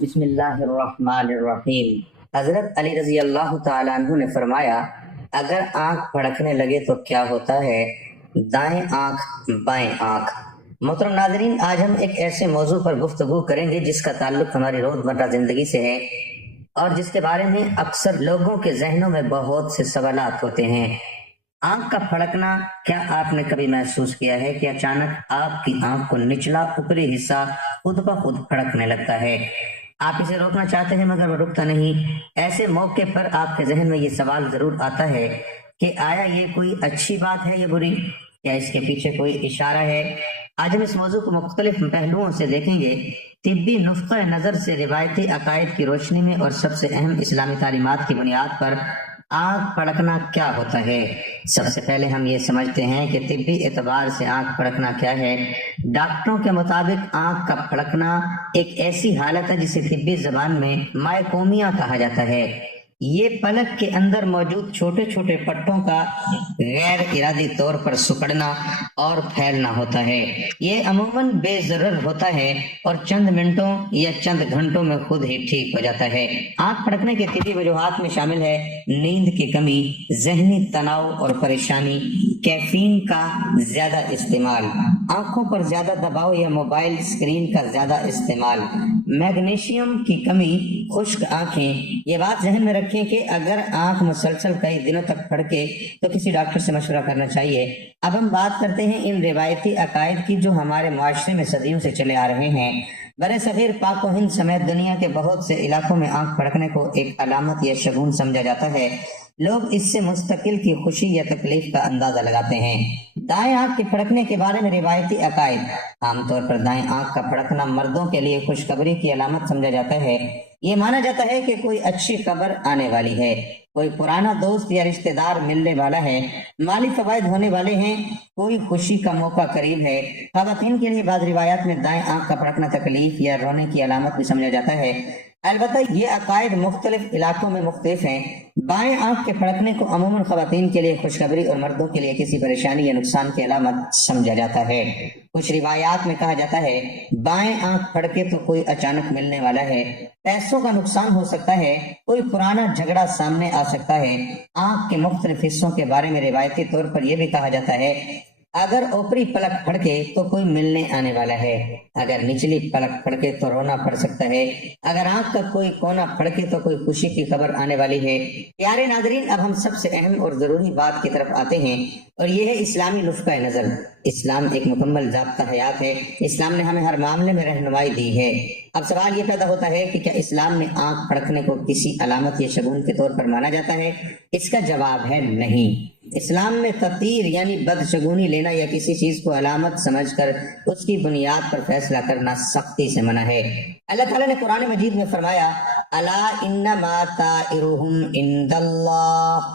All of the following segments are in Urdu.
بسم اللہ الرحمن الرحیم۔ حضرت علی رضی اللہ تعالیٰ عنہ نے فرمایا، اگر آنکھ پھڑکنے لگے تو کیا ہوتا ہے؟ دائیں آنکھ بائیں آنکھ۔ محترم ناظرین، آج ہم ایک ایسے موضوع پر گفتگو کریں گے جس کا تعلق ہماری روزمرہ زندگی سے ہے اور جس کے بارے میں اکثر لوگوں کے ذہنوں میں بہت سے سوالات ہوتے ہیں۔ آنکھ کا پھڑکنا، کیا آپ نے کبھی محسوس کیا ہے کہ اچانک آپ کی آنکھ کو نچلا اوپری حصہ خود بخود پھڑکنے لگتا ہے؟ آپ اسے روکنا چاہتے ہیں مگر وہ رکتا نہیں۔ ایسے موقع پر آپ کے ذہن میں یہ سوال ضرور آتا ہے کہ آیا یہ کوئی اچھی بات ہے یا بری؟ کیا اس کے پیچھے کوئی اشارہ ہے؟ آج ہم اس موضوع کو مختلف پہلوؤں سے دیکھیں گے، طبی نقطۂ نظر سے، روایتی عقائد کی روشنی میں اور سب سے اہم اسلامی تعلیمات کی بنیاد پر آنکھ پھڑکنا کیا ہوتا ہے۔ سب سے پہلے ہم یہ سمجھتے ہیں کہ طبی اعتبار سے آنکھ پھڑکنا کیا ہے۔ ڈاکٹروں کے مطابق آنکھ کا پھڑکنا ایک ایسی حالت ہے جسے طبی زبان میں مائکومیا کہا جاتا ہے۔ یہ پلک کے اندر موجود چھوٹے چھوٹے پٹھوں کا غیر ارادی طور پر سکڑنا اور پھیلنا ہوتا ہے۔ یہ عموماً بے ضرر ہوتا ہے اور چند منٹوں یا چند گھنٹوں میں خود ہی ٹھیک ہو جاتا ہے۔ آنکھ پھڑکنے کے طبی وجوہات میں شامل ہے نیند کی کمی، ذہنی تناؤ اور پریشانی، کیفین کا زیادہ استعمال، آنکھوں پر زیادہ دباؤ یا موبائل اسکرین کا زیادہ استعمال، میگنیشیم کی کمی، خشک آنکھیں۔ یہ بات ذہن میں رکھیں کہ اگر آنکھ مسلسل کئی دنوں تک پھڑکے تو کسی ڈاکٹر سے مشورہ کرنا چاہیے۔ اب ہم بات کرتے ہیں ان روایتی عقائد کی جو ہمارے معاشرے میں صدیوں سے چلے آ رہے ہیں۔ برِ صغیر پاک و ہند سمیت دنیا کے بہت سے علاقوں میں آنکھ پھڑکنے کو ایک علامت یا شگون سمجھا جاتا ہے۔ لوگ اس سے مستقل کی خوشی یا تکلیف کا اندازہ لگاتے ہیں۔ دائیں آنکھ کے پھڑکنے کے بارے میں روایتی عقائد۔ عام طور پر دائیں آنکھ کا پھڑکنا مردوں کے لیے خوشخبری کی علامت سمجھا جاتا ہے۔ یہ مانا جاتا ہے کہ کوئی اچھی خبر آنے والی ہے، کوئی پرانا دوست یا رشتہ دار ملنے والا ہے، مالی فوائد ہونے والے ہیں، کوئی خوشی کا موقع قریب ہے۔ خواتین کے لیے بعض روایات میں دائیں آنکھ کا پھڑکنا تکلیف یا رونے کی علامت بھی سمجھا جاتا ہے۔ البتہ یہ عقائد مختلف علاقوں میں مختلف ہیں۔ بائیں آنکھ کے پھڑکنے کو عموماً خواتین کے لیے خوشخبری اور مردوں کے لیے کسی پریشانی یا نقصان کی علامت سمجھا جاتا ہے۔ کچھ روایات میں کہا جاتا ہے بائیں آنکھ پھڑکے تو کوئی اچانک ملنے والا ہے، پیسوں کا نقصان ہو سکتا ہے، کوئی پرانا جھگڑا سامنے آ سکتا ہے۔ آنکھ کے مختلف حصوں کے بارے میں روایتی طور پر یہ بھی کہا جاتا ہے اگر اوپری پلک پھڑکے تو کوئی ملنے آنے والا ہے، اگر نچلی پلک پھڑکے تو رونا پڑ سکتا ہے، اگر آنکھ کا کوئی کونا پھڑکے تو کوئی خوشی کی خبر آنے والی ہے۔ پیارے ناظرین، اب ہم سب سے اہم اور ضروری بات کی طرف آتے ہیں اور یہ ہے اسلامی نقطۂ نظر۔ اسلام ایک مکمل ضابطہ حیات ہے۔ اسلام نے ہمیں ہر معاملے میں رہنمائی دی ہے۔ اب سوال یہ پیدا ہوتا ہے کہ کیا اسلام میں آنکھ پھڑکنے کو کسی علامت یا شگون کے طور پر مانا جاتا ہے؟ اس کا جواب ہے نہیں۔ اسلام میں تطہیر یعنی بدشگونی لینا یا کسی چیز کو علامت سمجھ کر اس کی بنیاد پر فیصلہ کرنا سختی سے منع ہے۔ اللہ تعالیٰ نے قرآن مجید میں فرمایا الا انما طائرهم عند اللہ،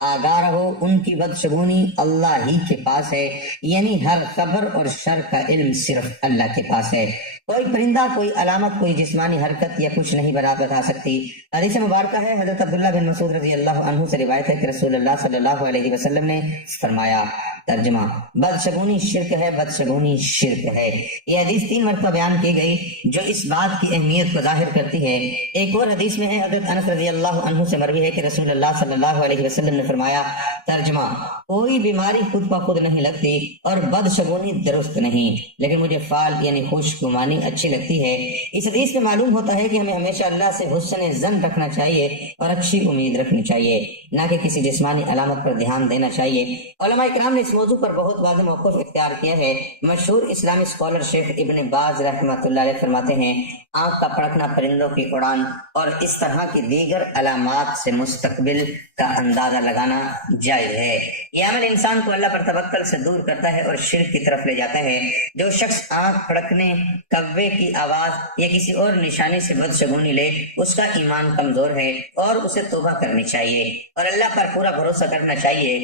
آگاہ رہو ان کی بدشگونی اللہ ہی کے پاس ہے، یعنی ہر خبر اور شر کا علم صرف اللہ کے پاس ہے۔ کوئی پرندہ، کوئی علامت، کوئی جسمانی حرکت یا کچھ نہیں بتا سکتی۔ حدیث مبارکہ ہے، حضرت عبداللہ بن مسعود رضی اللہ عنہ سے روایت ہے کہ رسول اللہ صلی اللہ علیہ وسلم نے فرمایا، ترجمہ، بدشگونی شرک ہے، بدشگونی شرک ہے۔ یہ حدیث 3 مرتبہ بیان کی گئی جو اس بات کی اہمیت کو ظاہر کرتی ہے۔ ایک اور حدیث میں ہے، حضرت انس رضی اللہ عنہ سے مروی ہے کہ رسول اللہ صلی اللہ علیہ وسلم نے فرمایا، ترجمہ، کوئی بیماری خود بخود نہیں لگتی اور بدشگونی درست نہیں، لیکن مجھے فال یعنی خوش گمانی اچھی لگتی ہے۔ اس حدیث میں معلوم ہوتا ہے کہ ہمیں ہمیشہ اللہ سے حسن ظن رکھنا چاہیے اور اچھی امید رکھنی چاہیے، نہ کہ کسی جسمانی علامت پر دھیان دینا چاہیے۔ علماء کرام نے اس موضوع پر بہت واضح موقف اختیار کیا ہے۔ مشہور اسلامی اسکالر شیخ ابن باز رحمۃ اللہ علیہ فرماتے ہیں آنکھ کا پھڑکنا پرندوں کی اڑان اور اس طرح کی دیگر علامات سے مستقبل کا اندازہ لگانا جائز ہے۔ یہ عمل انسان کو اللہ پر توکل سے دور کرتا ہے اور شرک کی طرف لے جاتا ہے۔ جو شخص آنکھ پھڑکنے، کوے کی آواز یا کسی اور نشانی سے بدشگونی لے، اس کا ایمان کمزور ہے اور اسے توبہ کرنی چاہیے اور اللہ پر پورا بھروسہ کرنا چاہیے۔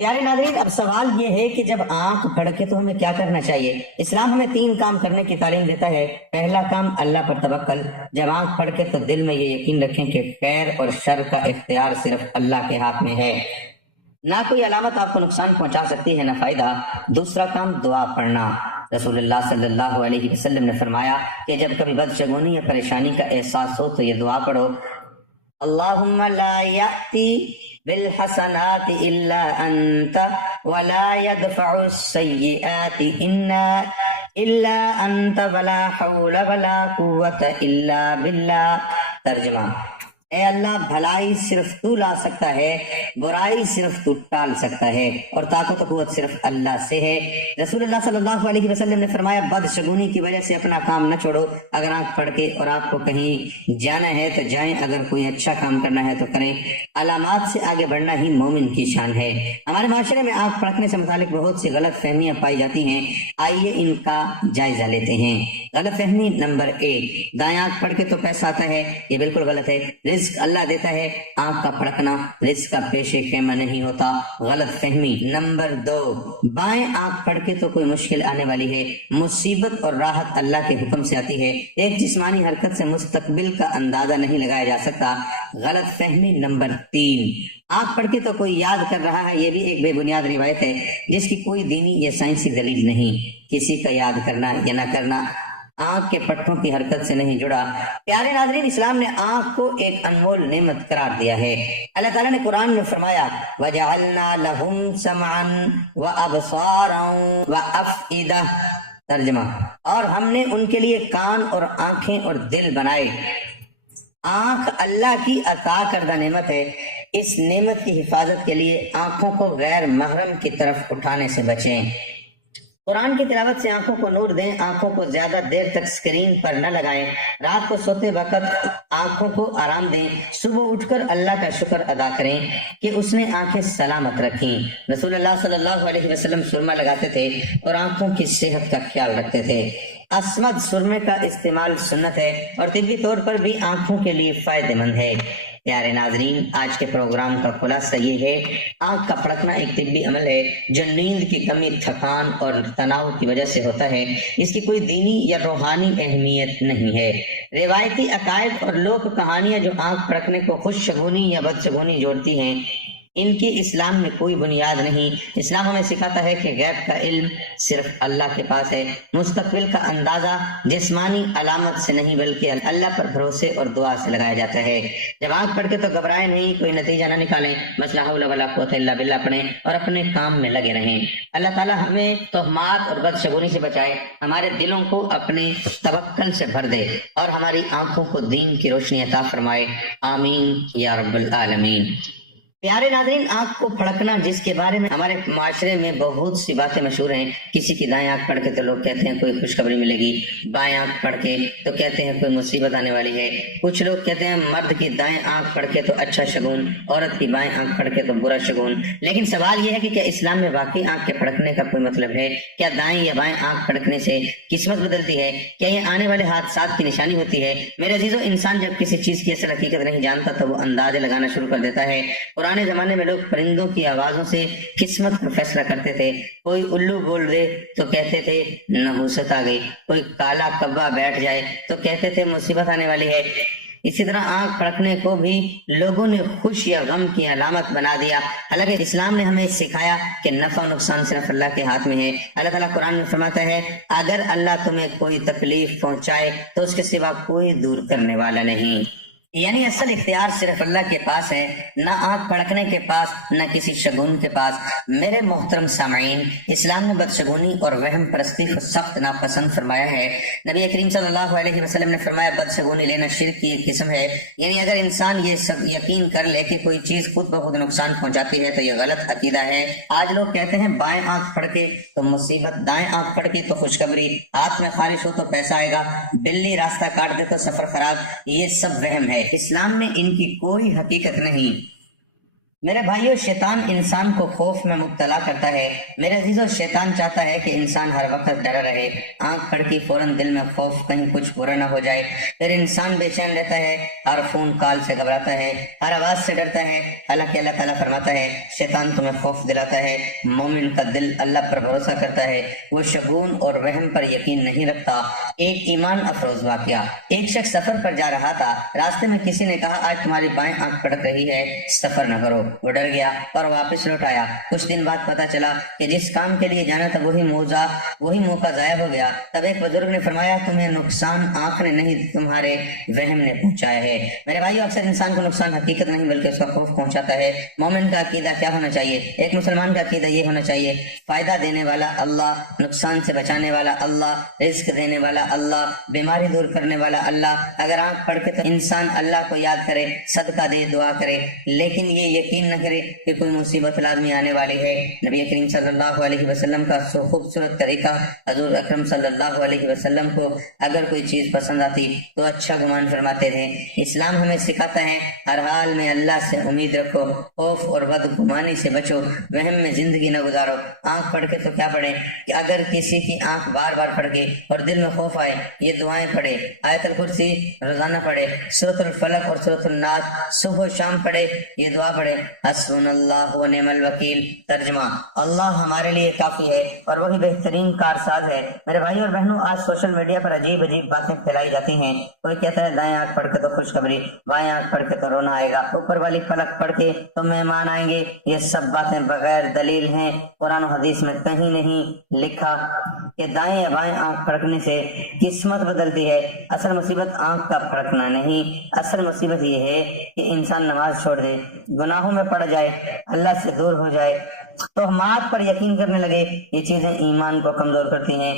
پیارے ناظرین، اب سوال یہ ہے کہ جب آنکھ پھڑکے تو ہمیں کیا کرنا چاہیے؟ اسلام ہمیں 3 کام کرنے کی تعلیم دیتا ہے۔ پہلا کام، اللہ پر توکل۔ جب آنکھ پھڑکے تو دل میں یہ یقین رکھیں کہ خیر اور شر کا اختیار صرف اللہ کے ہاتھ میں ہے، نہ کوئی علامت آپ کو نقصان پہنچا سکتی ہے نہ فائدہ۔ دوسرا کام، دعا پڑھنا۔ رسول اللہ صلی اللہ علیہ وسلم نے فرمایا کہ جب کبھی بدشگونی یا پریشانی کا احساس ہو تو یہ دعا پڑھو، اللہم لا یأتی بالحسنات الا انت ولا يدفع السیئات الا انت ولا حول ولا قوت الا باللہ۔ ترجمہ، اے اللہ بھلائی صرف تو لا سکتا ہے، برائی صرف تو ٹال سکتا ہے، اور طاقت و قوت صرف اللہ سے ہے۔ رسول اللہ صلی اللہ علیہ وسلم نے فرمایا بدشگونی کی وجہ سے اپنا کام نہ چھوڑو، اگر آنکھ پھڑ کے اور آپ کو کہیں جانا ہے تو جائیں، اگر کوئی اچھا کام کرنا ہے تو کریں، علامات سے آگے بڑھنا ہی مومن کی شان ہے۔ ہمارے معاشرے میں آنکھ پھڑکنے سے متعلق بہت سی غلط فہمیاں پائی جاتی ہیں، آئیے ان کا جائزہ لیتے ہیں۔ غلط فہمی نمبر 1، دائیں آنکھ پھڑ کے تو پیسہ آتا ہے، یہ بالکل غلط ہے۔ رزق اللہ دیتا ہے، آنکھ کا پھڑکنا رزق کا پیشے خیمہ نہیں ہوتا، غلط فہمی۔ نمبر 2، بائیں آنکھ پھڑ کے تو کوئی مشکل آنے والی ہے، مصیبت اور راحت اللہ کے حکم سے آتی ہے، ایک جسمانی حرکت سے مستقبل کا اندازہ نہیں لگایا جا سکتا، غلط فہمی۔ نمبر 3، آنکھ پھڑ کے تو کوئی یاد کر رہا ہے، یہ بھی ایک بے بنیاد روایت ہے جس کی کوئی دینی یا سائنسی دلیل نہیں۔ کسی کا یاد کرنا یا نہ کرنا آنکھ کے پٹھوں کی حرکت سے نہیں جڑا۔ پیارے ناظرین، اسلام نے آنکھ کو ایک انمول نعمت قرار دیا ہے۔ اللہ تعالیٰ نے قرآن میں فرمایا وَجَعَلْنَا لَهُمْ سَمْعًا وَأَبْصَارًا وَأَفْئِدَةً۔ ترجمہ، اور ہم نے ان کے لیے کان اور آنکھیں اور دل بنائے۔ آنکھ اللہ کی عطا کردہ نعمت ہے، اس نعمت کی حفاظت کے لیے آنکھوں کو غیر محرم کی طرف اٹھانے سے بچیں۔ قرآن کی تلاوت سے آنکھوں کو نور دیں، آنکھوں کو زیادہ دیر تک سکرین پر نہ لگائیں، رات کو سوتے وقت آنکھوں کو آرام دیں، صبح اٹھ کر اللہ کا شکر ادا کریں کہ اس نے آنکھیں سلامت رکھیں۔ رسول اللہ صلی اللہ علیہ وسلم سرما لگاتے تھے اور آنکھوں کی صحت کا خیال رکھتے تھے۔ اسمد سرمے کا استعمال سنت ہے اور طبی طور پر بھی آنکھوں کے لیے فائدہ مند ہے۔ پیارے ناظرین، آج کے پروگرام کا خلاصہ یہ ہے، آنکھ کا پھڑکنا ایک طبی عمل ہے جو نیند کی کمی، تھکان اور تناؤ کی وجہ سے ہوتا ہے، اس کی کوئی دینی یا روحانی اہمیت نہیں ہے۔ روایتی عقائد اور لوک کہانیاں جو آنکھ پھڑکنے کو خوش شگونی یا بدشگونی جوڑتی ہیں، ان کی اسلام میں کوئی بنیاد نہیں۔ اسلام ہمیں سکھاتا ہے کہ غیب کا علم صرف اللہ کے پاس ہے، مستقبل کا اندازہ جسمانی علامت سے نہیں بلکہ اللہ پر بھروسے اور دعا سے لگایا جاتا ہے۔ جب آنکھ پھڑ کے تو گھبرائیں نہیں، کوئی نتیجہ نہ نکالیں، بس لا حول ولا قوت الا باللہ پڑھیں اور اپنے کام میں لگے رہیں۔ اللہ تعالیٰ ہمیں تہمات اور بدشگونی سے بچائے، ہمارے دلوں کو اپنے توکل سے بھر دے اور ہماری آنکھوں کو دین کی روشنی عطا فرمائے، آمین یا رب العالمین۔ پیارے ناظرین، آنکھ کو پھڑکنا، جس کے بارے میں ہمارے معاشرے میں بہت سی باتیں مشہور ہیں۔ کسی کی دائیں آنکھ پھڑ کے تو لوگ کہتے ہیں کوئی خوشخبری ملے گی، بائیں آنکھ پھڑ کے تو کہتے ہیں کوئی مصیبت آنے والی ہے۔ کچھ لوگ کہتے ہیں مرد کی دائیں آنکھ پھڑ کے تو اچھا شگون، عورت کی بائیں آنکھ پھڑ کے تو برا شگون۔ لیکن سوال یہ ہے کہ کیا اسلام میں واقعی آنکھ کے پھڑکنے کا کوئی مطلب ہے؟ کیا دائیں یا بائیں آنکھ پھڑکنے سے قسمت بدلتی ہے؟ کیا یہ آنے والے حادثات کی نشانی ہوتی ہے؟ میرے عزیزو، انسان جب کسی چیز کی اصل حقیقت نہیں جانتا تو وہ اندازے لگانا شروع کر دیتا ہے۔ پرانے زمانے میں لوگ پرندوں کی آوازوں سے قسمت کا فیصلہ کرتے تھے۔ کوئی الو بول دے تو کہتے تھے نحوست آ گئی، کوئی کالا کبا بیٹھ جائے تو کہتے تھے مصیبت آنے والی ہے۔ اسی طرح آنکھ پھڑکنے کو بھی لوگوں نے خوش یا غم کی علامت بنا دیا، حالانکہ اسلام نے ہمیں سکھایا کہ نفع و نقصان صرف اللہ کے ہاتھ میں ہے۔ اللہ تعالیٰ قرآن میں فرماتا ہے اگر اللہ تمہیں کوئی تکلیف پہنچائے تو اس کے سوا کوئی دور کرنے والا نہیں، یعنی اصل اختیار صرف اللہ کے پاس ہے، نہ آنکھ پھڑکنے کے پاس، نہ کسی شگون کے پاس۔ میرے محترم سامعین، اسلام نے بدشگونی اور وہم پرستی کو سخت ناپسند فرمایا ہے۔ نبی کریم صلی اللہ علیہ وسلم نے فرمایا بدشگونی لینا شرک کی ایک قسم ہے، یعنی اگر انسان یہ یقین کر لے کہ کوئی چیز خود بخود نقصان پہنچاتی ہے تو یہ غلط عقیدہ ہے۔ آج لوگ کہتے ہیں بائیں آنکھ پھڑ کے تو مصیبت، دائیں آنکھ پھڑ کے تو خوشخبری، ہاتھ میں خارش ہو تو پیسہ آئے گا، بلی راستہ کاٹ دے تو سفر خراب۔ یہ سب وہم ہے، اسلام میں ان کی کوئی حقیقت نہیں۔ میرے بھائیو، شیطان انسان کو خوف میں مبتلا کرتا ہے۔ میرے عزیزو، شیطان چاہتا ہے کہ انسان ہر وقت ڈرا رہے، آنکھ پھڑکی فوراً دل میں خوف کہیں کچھ برا نہ ہو جائے، پھر انسان بے چین رہتا ہے، ہر فون کال سے گھبراتا ہے، ہر آواز سے ڈرتا ہے۔ حالانکہ اللہ تعالیٰ فرماتا ہے شیطان تمہیں خوف دلاتا ہے، مومن کا دل اللہ پر بھروسہ کرتا ہے، وہ شگون اور وہم پر یقین نہیں رکھتا۔ ایک ایمان افروز واقعہ۔ ایک شخص سفر پر جا رہا تھا، راستے میں کسی نے کہا آج تمہاری بائیں آنکھ پھڑک رہی ہے، سفر نہ کرو۔ وہ ڈر گیا اور واپس لوٹ آیا۔ کچھ دن بعد پتا چلا کہ جس کام کے لیے جانا تھا وہی موقع ضائع ہو گیا۔ تب ایک بزرگ نے فرمایا تمہیں نقصان آنکھ نے نہیں تمہارے وہم نے پہنچایا ہے۔ میرے بھائیو، اکثر انسان کو نقصان حقیقت نہیں بلکہ اس کا خوف پہنچاتا ہے۔ مومن کا عقیدہ کیا ہونا چاہیے؟ ایک مسلمان کا عقیدہ یہ ہونا چاہیے فائدہ دینے والا اللہ، نقصان سے بچانے والا اللہ، رزق دینے والا اللہ، بیماری دور کرنے والا اللہ۔ اگر آنکھ پھڑ کے تو انسان اللہ کو یاد کرے، صدقہ دے، دعا کرے، لیکن یہ یقین نہ کرے کہ کوئی مصیبت لازمی آنے والی ہے۔ نبی کریم صلی اللہ علیہ وسلم کا خوبصورت طریقہ، حضور اکرم صلی اللہ علیہ وسلم کو اگر کوئی چیز پسند آتی تو اچھا گمان فرماتے تھے۔ اسلام ہمیں سکھاتا ہے ہر حال میں اللہ سے امید رکھو، خوف اور بدگمانی سے بچو، وہم میں زندگی نہ گزارو۔ آنکھ پھڑ کے تو کیا پڑھیں کہ اگر کسی کی آنکھ بار بار پھڑ کے اور دل میں خوف آئے، یہ دعائیں پڑھے، آیت الکرسی روزانہ پڑھے، سورۃ الفلق اور سورۃ الناس صبح و شام پڑھے، یہ دعا پڑھے حسبنا اللہ و نعم الوکیل۔ ترجمہ: اللہ ہمارے لیے کافی ہے اور وہی بہترین کارساز ہے۔ میرے بھائی اور بہنوں، آج سوشل میڈیا پر عجیب باتیں پھیلائی جاتی ہیں۔ کوئی کہتا ہے دائیں آنکھ پڑھ کے تو خوشخبری، بائیں آنکھ پڑھ کے تو رونا آئے گا، اوپر والی فلک پڑھ کے تو مہمان آئیں گے۔ یہ سب باتیں بغیر دلیل ہیں۔ قرآن و حدیث میں کہیں نہیں لکھا کہ دائیں یا بائیں آنکھ پھڑکنے سے قسمت بدلتی ہے۔ اصل مصیبت آنکھ کا پھڑکنا نہیں، اصل مصیبت یہ ہے کہ انسان نماز چھوڑ دے، گناہوں میں پڑ جائے، اللہ سے دور ہو جائے، توہمات پر یقین کرنے لگے۔ یہ چیزیں ایمان کو کمزور کرتی ہیں۔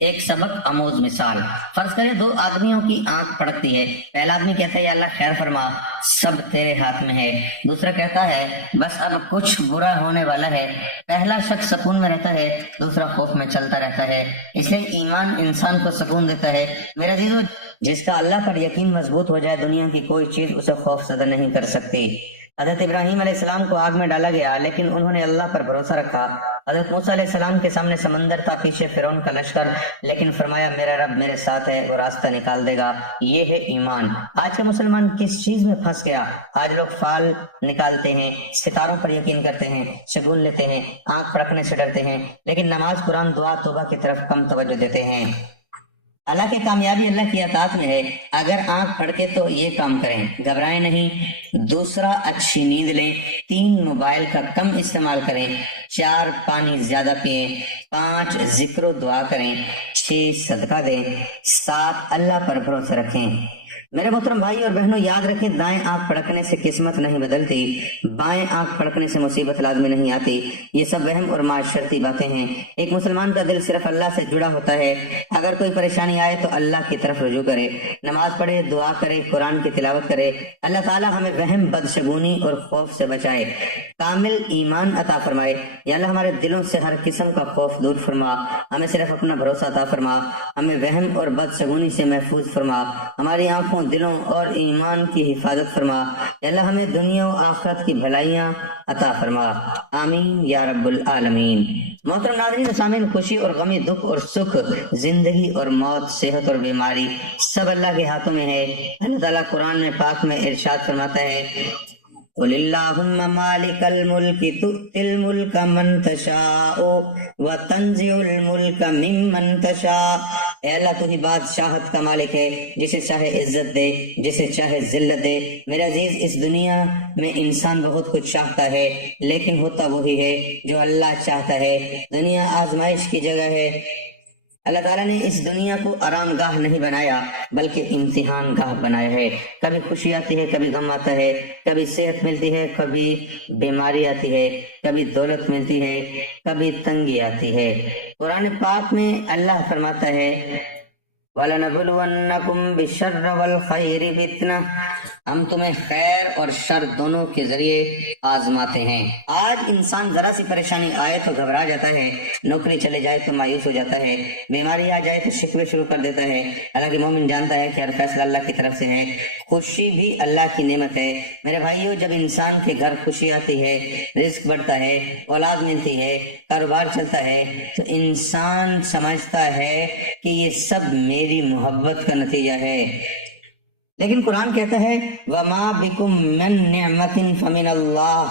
ایک سبق آموز مثال، فرض کریں دو آدمیوں کی آنکھ پھڑکتی ہے۔ پہلا آدمی کہتا ہے یا اللہ خیر فرما، سب تیرے ہاتھ میں ہے۔ دوسرا کہتا ہے بس اب کچھ برا ہونے والا ہے۔ پہلا شخص سکون میں رہتا ہے، دوسرا خوف میں چلتا رہتا ہے۔ اس لیے ایمان انسان کو سکون دیتا ہے۔ میرے عزیزو، جس کا اللہ پر یقین مضبوط ہو جائے، دنیا کی کوئی چیز اسے خوف زدہ نہیں کر سکتی۔ حضرت ابراہیم علیہ السلام کو آگ میں ڈالا گیا لیکن انہوں نے اللہ پر بھروسہ رکھا۔ حضرت موسیٰ علیہ السلام کے سامنے سمندر تھا، پیچھے فرعون کا لشکر، لیکن فرمایا میرا رب میرے ساتھ ہے، وہ راستہ نکال دے گا۔ یہ ہے ایمان۔ آج کا مسلمان کس چیز میں پھنس گیا؟ آج لوگ فال نکالتے ہیں، ستاروں پر یقین کرتے ہیں، شگون لیتے ہیں، آنکھ پھڑکنے سے ڈرتے ہیں، لیکن نماز، قرآن، دعا، توبہ کی طرف کم توجہ دیتے ہیں۔ اللہ کی کامیابی اللہ کی عطاعت میں ہے۔ اگر آنکھ پھڑکے تو یہ کام کریں، گھبرائیں نہیں۔ دوسرا، اچھی نیند لیں۔ 3، موبائل کا کم استعمال کریں۔ 4، پانی زیادہ پئیں۔ 5، ذکر و دعا کریں۔ 6، صدقہ دیں۔ 7، اللہ پر بھروسہ رکھیں۔ میرے محترم بھائی اور بہنوں، یاد رکھیں دائیں آنکھ پھڑکنے سے قسمت نہیں بدلتی، بائیں آنکھ پھڑکنے سے مصیبت لازمی نہیں آتی۔ یہ سب وہم اور معاشرتی باتیں ہیں۔ ایک مسلمان کا دل صرف اللہ سے جڑا ہوتا ہے۔ اگر کوئی پریشانی آئے تو اللہ کی طرف رجوع کرے، نماز پڑھے، دعا کرے، قرآن کی تلاوت کرے۔ اللہ تعالیٰ ہمیں وہم، بدشگونی اور خوف سے بچائے، کامل ایمان عطا فرمائے۔ یا اللہ ہمارے دلوں سے ہر قسم کا خوف دور فرما، ہمیں صرف اپنا بھروسہ عطا فرما، ہمیں وہم اور بدشگونی سے محفوظ فرما، ہماری آنکھوں، دلوں اور ایمان کی حفاظت فرما۔ یا اللہ ہمیں دنیا و آخرت کی بھلائیاں عطا فرما، آمین یا رب العالمین۔ محترم ناظرین و سامعین، خوشی اور غمی، دکھ اور سکھ، زندگی اور موت، صحت اور بیماری، سب اللہ کے ہاتھوں میں ہے۔ اللہ تعالیٰ قرآن پاک میں ارشاد فرماتا ہے قُلِ اللَّهُمَّ مَالِكَ الْمُلْكِ تُؤْتِي الْمُلْكَ مَنْ تَشَاءُ وَتَنزِعُ الْمُلْكَ مِمَّنْ تَشَاءُ۔ اے اللہ تو ہی بادشاہت کا مالک ہے، جسے چاہے عزت دے، جسے چاہے ذلت دے۔ میرے عزیز، اس دنیا میں انسان بہت کچھ چاہتا ہے لیکن ہوتا وہی ہے جو اللہ چاہتا ہے۔ دنیا آزمائش کی جگہ ہے۔ اللہ تعالیٰ نے اس دنیا کو آرام گاہ نہیں بنایا بلکہ امتحان گاہ بنایا ہے۔ کبھی خوشی آتی ہے، کبھی غم آتا ہے، کبھی صحت ملتی ہے، کبھی بیماری آتی ہے، کبھی دولت ملتی ہے، کبھی تنگی آتی ہے۔ قرآن پاک میں اللہ فرماتا ہے وَلَنَبْلُوَنَّكُمْ بِالشَّرِّ وَالْخَيْرِ فِتْنَةً، ہم تمہیں خیر اور شر دونوں کے ذریعے آزماتے ہیں۔ آج انسان ذرا سی پریشانی آئے تو گھبرا جاتا ہے، نوکری چلے جائے تو مایوس ہو جاتا ہے، بیماری آ جائے تو شکوے شروع کر دیتا ہے۔ حالانکہ مومن جانتا ہے کہ ہر فیصلہ اللہ کی طرف سے ہے، خوشی بھی اللہ کی نعمت ہے۔ میرے بھائیو، جب انسان کے گھر خوشی آتی ہے، رزق بڑھتا ہے، اولاد ملتی ہے، کاروبار چلتا ہے، تو انسان سمجھتا ہے کہ یہ سب میری محبت کا نتیجہ ہے۔ لیکن قرآن کہتا ہے وَمَا بِكُم مِّن نِّعْمَةٍ فَمِنَ اللَّهِ،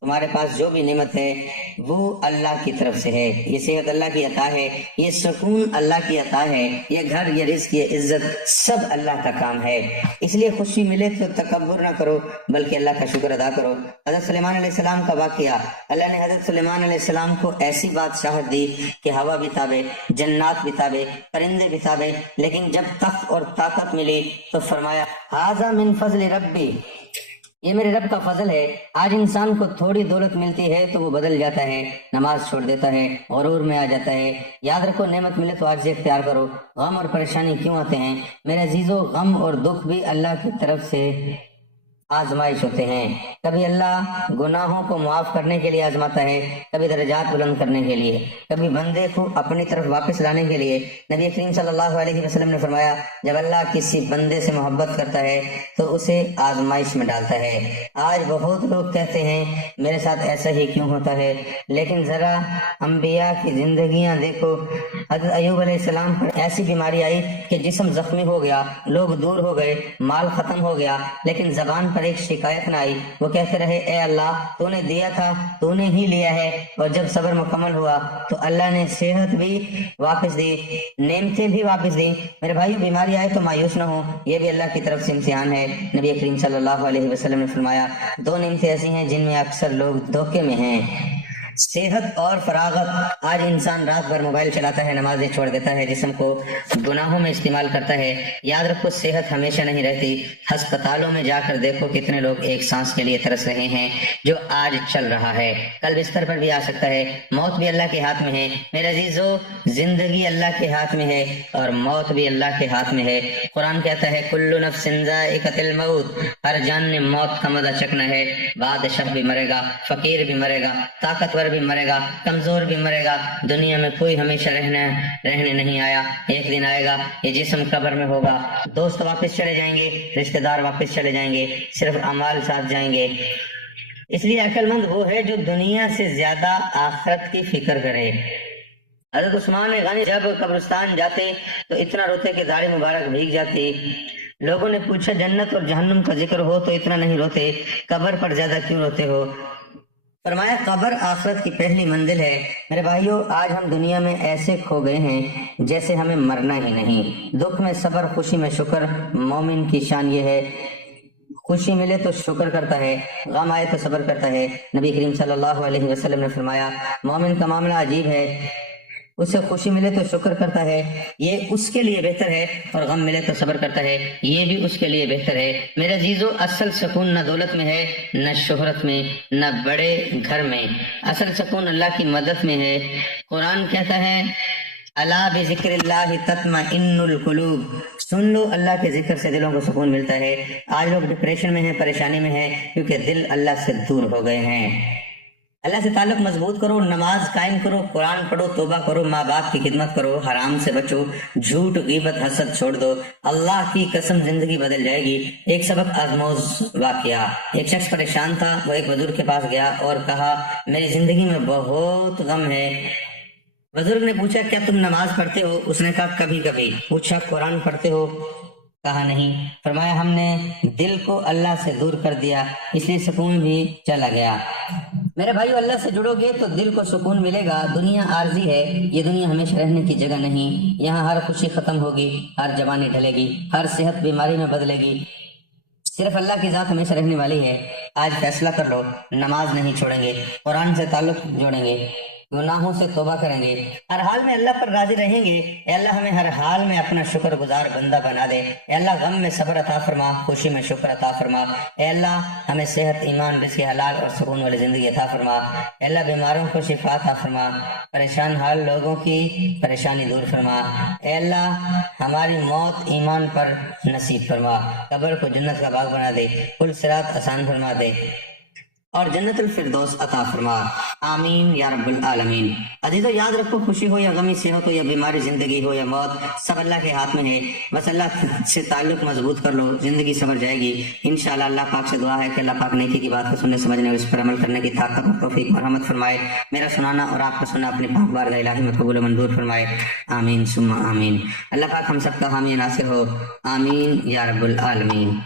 تمہارے پاس جو بھی نعمت ہے وہ اللہ کی طرف سے ہے، یہ صحت اللہ کی عطا ہے، یہ سکون اللہ کی عطا ہے، یہ گھر، یہ رزق، یہ عزت سب اللہ کا کام ہے۔ اس لیے خوشی ملے تو تکبر نہ کرو بلکہ اللہ کا شکر ادا کرو۔ حضرت سلیمان علیہ السلام کا واقعہ، اللہ نے حضرت سلیمان علیہ السلام کو ایسی بادشاہت دی کہ ہوا بھی تابے، جنات بھی تابے، پرندے بھی تابے، لیکن جب تخت اور طاقت ملی تو فرمایا ھذا من فضل ربی، یہ میرے رب کا فضل ہے۔ آج انسان کو تھوڑی دولت ملتی ہے تو وہ بدل جاتا ہے، نماز چھوڑ دیتا ہے، غرور میں آ جاتا ہے۔ یاد رکھو نعمت ملے تو عاجزی اختیار کرو۔ غم اور پریشانی کیوں آتے ہیں میرے عزیزو؟ غم اور دکھ بھی اللہ کی طرف سے آزمائش ہوتے ہیں۔ کبھی اللہ گناہوں کو معاف کرنے کے لیے آزماتا ہے، کبھی درجات بلند کرنے کے لیے، کبھی بندے کو اپنی طرف واپس لانے کے لیے۔ نبی کریم صلی اللہ علیہ وسلم نے فرمایا جب اللہ کسی بندے سے محبت کرتا ہے تو اسے آزمائش میں ڈالتا ہے۔ آج بہت لوگ کہتے ہیں میرے ساتھ ایسا ہی کیوں ہوتا ہے، لیکن ذرا انبیاء کی زندگیاں دیکھو۔ حضرت ایوب علیہ السلام پر ایسی بیماری آئی کہ جسم زخمی ہو گیا، لوگ دور ہو گئے، مال ختم ہو گیا، لیکن زبان پر ایک شکایت نہ آئی۔ وہ کہتے رہے اے اللہ تو نے دیا تھا تو نے ہی لیا ہے۔ اور جب صبر مکمل ہوا تو اللہ نے صحت بھی واپس دی، نعمتیں بھی واپس دی۔ میرے بھائیو بیماری آئے تو مایوس نہ ہو، یہ بھی اللہ کی طرف سے امتحان ہے۔ نبی کریم صلی اللہ علیہ وسلم نے فرمایا دو نعمتیں ایسی ہیں جن میں اکثر لوگ دھوکے میں ہیں، صحت اور فراغت۔ آج انسان رات بھر موبائل چلاتا ہے، نمازیں چھوڑ دیتا ہے، جسم کو گناہوں میں استعمال کرتا ہے۔ یاد رکھو صحت ہمیشہ نہیں رہتی۔ ہسپتالوں میں جا کر دیکھو کتنے لوگ ایک سانس کے لیے ترس رہے ہیں جو آج چل رہا ہے، کل بستر پر بھی آ سکتا ہے۔ موت بھی اللہ کے ہاتھ میں ہے میرے عزیزو، زندگی اللہ کے ہاتھ میں ہے اور موت بھی اللہ کے ہاتھ میں ہے۔ قرآن کہتا ہے کل نفس ذائقۃ الموت، ہر جان نے موت کا مزہ چکھنا ہے۔ بادشاہ بھی مرے گا، فقیر بھی مرے گا، طاقتور بھی مرے گا، کمزور بھی مرے گا۔ دنیا میں کوئی ہمیشہ رہنے نہیں آیا، ایک دن آئے گا یہ جسم قبر میں ہوگا، دوست واپس چلے جائیں گے، رشتہ دار واپس چلے جائیں گے، صرف اعمال ساتھ جائیں گے۔ اس لیے عقل مند وہ ہے جو دنیا سے زیادہ آخرت کی فکر کرے۔ حضرت عثمان غنی جب قبرستان جاتے تو اتنا روتے کہ داڑھی مبارک بھیگ جاتی۔ لوگوں نے پوچھا جنت اور جہنم کا ذکر ہو تو اتنا نہیں روتے، قبر پر زیادہ کیوں روتے ہو؟ فرمایا قبر آخرت کی پہلی منزل ہے۔ میرے بھائیو آج ہم دنیا میں ایسے کھو گئے ہیں جیسے ہمیں مرنا ہی نہیں۔ دکھ میں صبر، خوشی میں شکر، مومن کی شان یہ ہے خوشی ملے تو شکر کرتا ہے، غم آئے تو صبر کرتا ہے۔ نبی کریم صلی اللہ علیہ وسلم نے فرمایا مومن کا معاملہ عجیب ہے، اسے خوشی ملے تو شکر کرتا ہے، یہ اس کے لیے بہتر ہے، اور غم ملے تو صبر کرتا ہے، یہ بھی اس کے لیے بہتر ہے۔ میرے عزیزو اصل سکون نہ دولت میں ہے، نہ شہرت میں، نہ بڑے گھر میں، اصل سکون اللہ کی مدد میں ہے۔ قرآن کہتا ہے الا بذکر اللہ تطمئن القلوب، سن لو اللہ کے ذکر سے دلوں کو سکون ملتا ہے۔ آج لوگ ڈپریشن میں ہیں، پریشانی میں ہیں، کیونکہ دل اللہ سے دور ہو گئے ہیں۔ اللہ سے تعلق مضبوط کرو، نماز قائم کرو، قرآن پڑھو، توبہ کرو، ماں باپ کی خدمت کرو، حرام سے بچو، جھوٹ، غیبت، حسد چھوڑ دو، اللہ کی قسم زندگی بدل جائے گی۔ ایک سبق آزموز واقعہ، ایک شخص پریشان تھا، وہ ایک بزرگ کے پاس گیا اور کہا میری زندگی میں بہت غم ہے۔ بزرگ نے پوچھا کیا تم نماز پڑھتے ہو؟ اس نے کہا کبھی کبھی۔ پوچھا قرآن پڑھتے ہو؟ کہا نہیں۔ فرمایا ہم نے دل کو اللہ سے دور کر دیا، اس لیے سکون بھی چلا گیا۔ میرے بھائیو اللہ سے جڑو گے تو دل کو سکون ملے گا۔ دنیا عارضی ہے، یہ دنیا ہمیشہ رہنے کی جگہ نہیں۔ یہاں ہر خوشی ختم ہوگی، ہر جوانی ڈھلے گی، ہر صحت بیماری میں بدلے گی، صرف اللہ کی ذات ہمیشہ رہنے والی ہے۔ آج فیصلہ کر لو، نماز نہیں چھوڑیں گے، قرآن سے تعلق جوڑیں گے، گناہوں سے توبہ کریں گے، ہر حال میں اللہ پر راضی رہیں گے۔ اے اللہ ہمیں ہر حال میں اپنا شکر گزار بندہ بنا دے۔ اے اللہ غم میں صبر عطا فرما، خوشی میں شکر عطا فرما۔ اے اللہ ہمیں صحت، ایمان، رزق حلال اور سکون والی زندگی عطا فرما۔ اے اللہ بیماروں کو شفا عطا فرما، پریشان حال لوگوں کی پریشانی دور فرما۔ اے اللہ ہماری موت ایمان پر نصیب فرما، قبر کو جنت کا باغ بنا دے، پل صراط آسان فرما دے اور جنت الفردوس عطا فرما، آمین یا رب العالمین۔ عزیزو یاد رکھو خوشی ہو یا غمی، صحت ہو یا بیماری، زندگی ہو یا موت، سب اللہ کے ہاتھ میں ہے۔ بس اللہ سے تعلق مضبوط کر لو، زندگی سنور جائے گی انشاءاللہ۔ اللہ پاک سے دعا ہے کہ اللہ پاک نیکی کی بات کو سننے سمجھنے اور اس پر عمل کرنے کی طاقت اور توفیق مرحمت فرمائے۔ میرا سنانا اور آپ کا سننا اپنی پاک بارگاہ الہی میں قبول و منظور فرمائے، آمین ثم آمین۔ اللہ پاک ہم سب کا حامی ناصر ہو، آمین یا رب العالمین۔